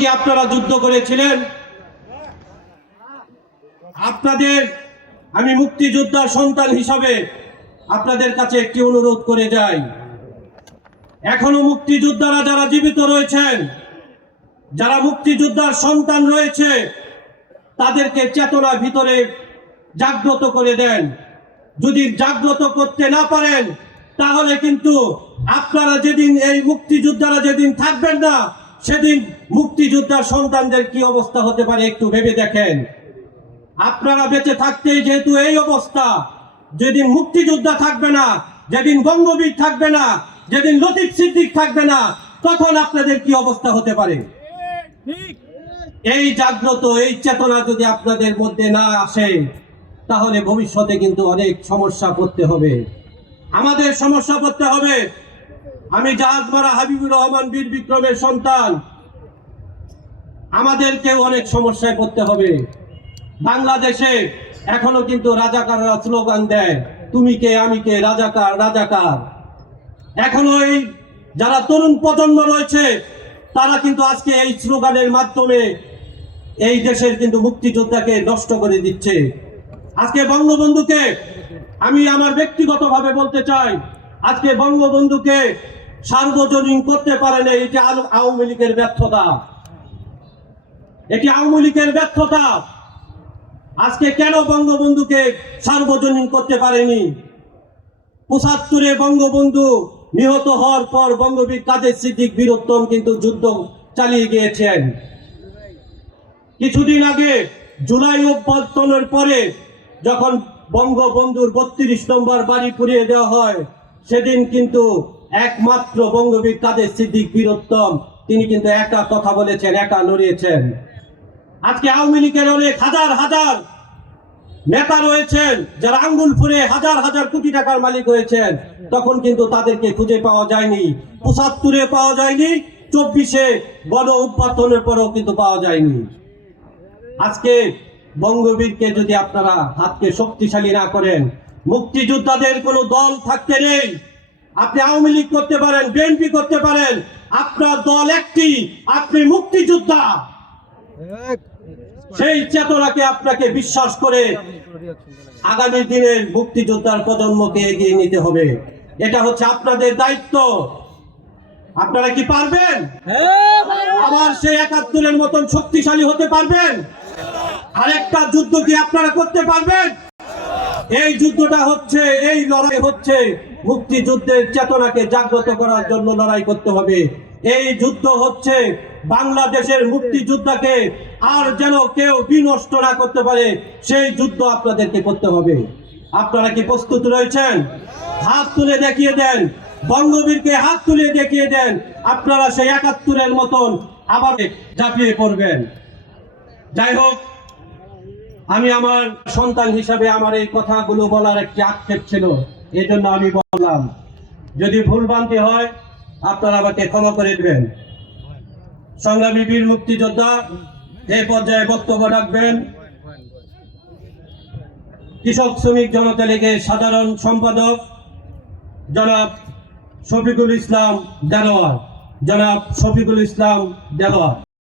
কি আপনারা যুদ্ধ করেছিলেন? আপনাদের, আমি মুক্তিযোদ্ধার সন্তান হিসাবে আপনাদের কাছে একটি অনুরোধ করে যাই। এখনও মুক্তিযোদ্ধারা যারা জীবিত রয়েছেন, যারা মুক্তিযোদ্ধার সন্তান রয়েছে, তাদেরকে চেতনা ভিতরে জাগ্রত করে দেন। যদি জাগ্রত করতে না পারেন, তাহলে কিন্তু আপনারা যেদিন এই মুক্তিযোদ্ধারা যেদিন থাকবেন না সেদিন মুক্তিযোদ্ধার সন্তানদের কি অবস্থা হতে পারে একটু ভেবে দেখেন। আপনারা বেঁচে থাকতেই যেহেতু এই অবস্থা, যেদিন মুক্তিযোদ্ধা থাকবে না, যেদিন বঙ্গবীর থাকবে না, যেদিন লতিফ সিদ্দিক থাকবে না, তখন আপনাদের কি অবস্থা হতে পারে? এই জাগ্রত, এই চেতনা যদি আপনাদের মধ্যে না আসে, তাহলে ভবিষ্যতে কিন্তু অনেক সমস্যা পড়তে হবে। আমাদের সমস্যা পড়তে হবে আমি জাহাজমারা হাবিবুর রহমান বীর বিক্রমের সন্তান। আমাদেরকেও অনেক সমস্যায় পড়তে হবে। বাংলাদেশে এখনও কিন্তু রাজাকাররা স্লোগান দেয়, তুমি কে, আমি কে, রাজাকার রাজাকার। এখনও এই যারা তরুণ প্রজন্ম রয়েছে, তারা কিন্তু আজকে এই স্লোগানের মাধ্যমে এই দেশের কিন্তু মুক্তিযোদ্ধাকে নষ্ট করে দিচ্ছে। আজকে বঙ্গবন্ধুকে আমি আমার ব্যক্তিগতভাবে বলতে চাই, আজকে বঙ্গবন্ধুকে সার্বজনীন করতে পারে না, এটি আওয়ামী লীগের ব্যর্থতা। এটি আওয়ামী লীগের ব্যর্থতা। আজকে কেন বঙ্গবন্ধুকে সার্বজনীন করতে পারেনি? পঁচাত্তরে বঙ্গবন্ধু নিহত হওয়ার পর বঙ্গবীর কাদের সিদ্দিক বীরোত্তম কিন্তু যুদ্ধ চালিয়ে গিয়েছেন। কিছুদিন আগে জুলাই অভ্যর্থনের পরে যখন বঙ্গবন্ধুর বত্রিশ নম্বর বাড়ি পুড়িয়ে দেওয়া হয়, সেদিন কিন্তু একমাত্র বঙ্গবীর কাদের সিদ্দিক বীরোত্তম তিনি কিন্তু একা কথা বলেছেন, একা লড়িয়েছেন। আজকে আওয়ামী লীগের অনেক হাজার হাজার নেতা রয়েছেন, যারা আঙ্গুল ফুরে হাজার হাজার কোটি টাকার মালিক হয়েছেন। তখন কিন্তু তাদেরকে খুঁজে পাওয়া যায়নি। পঁচাত্তরে পাওয়া যায়নি, চব্বিশে গণ উৎপাদনের পরেও কিন্তু পাওয়া যায়নি। আজকে বঙ্গবীরকে যদি আপনারা হাতকে শক্তিশালী না করেন, মুক্তিযোদ্ধাদের কোনো দল থাকতে নেই। আপনি আওয়ামী লীগ করতে পারেন বিএনপি করতে পারেন আপনার দল একটি আপনি মুক্তিযোদ্ধা। সেই চেতনাকে আপনাকে বিশ্বাস করে আগামী দিনের মুক্তিযোদ্ধার প্রজন্মকে এগিয়ে নিতে হবে। এটা হচ্ছে আপনাদের দায়িত্ব। আপনারা কি পারবেন? আবার সেই একাত্তরের মতন শক্তিশালী হতে পারবেন? আরেকটা যুদ্ধ কি আপনারা করতে পারবেন? এই যুদ্ধটা হচ্ছে এই লড়াই হচ্ছে মুক্তিযুদ্ধের চেতনাকে জাগ্রত করার জন্য লড়াই করতে হবে। এই যুদ্ধ হচ্ছে বাংলাদেশের মুক্তিযোদ্ধাকে আর যেন কেউ বিনষ্ট না করতে পারে, সেই যুদ্ধ আপনাদেরকে করতে হবে। আপনারা কি প্রস্তুত রয়েছেন? হাত তুলে দেখিয়ে দেন। বঙ্গবীরকে হাত তুলে দেখিয়ে দেন। আপনারা সেই একাত্তরের মতন আবার ঝাঁপিয়ে পড়বেন। যাই হোক, আমি আমার সন্তান হিসাবে আমার এই কথাগুলো বলার একটি আক্ষেপ ছিল। এই জন্য আমি বললাম, যদি ভুলভ্রান্তি হয়, আপনারা আমাকে ক্ষমা করে দেবেন। সংগ্রামী বীর মুক্তিযোদ্ধা এই পর্যায়ে বক্তব্য রাখবেন। কৃষক শ্রমিক জনতা লীগের সাধারণ সম্পাদক, জনাব শফিকুল ইসলাম দেলোয়ার। জনাব শফিকুল ইসলাম দেলোয়ার।